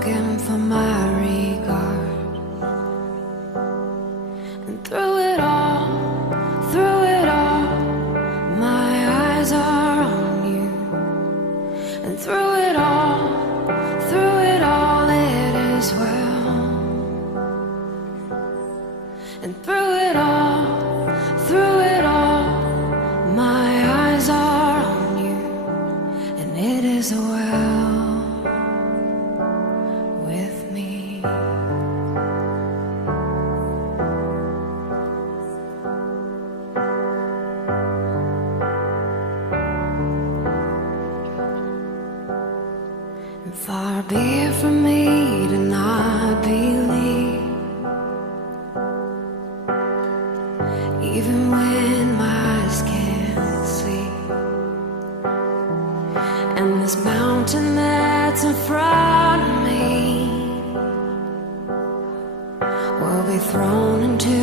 broken for my regard. And through it all, my eyes are on you. And through it all, it is well. And through it all, my eyes are on you. And it is well with me. And far be it from me to not believe, even when my eyes can't see. And this mountain that's in front of me will be thrown into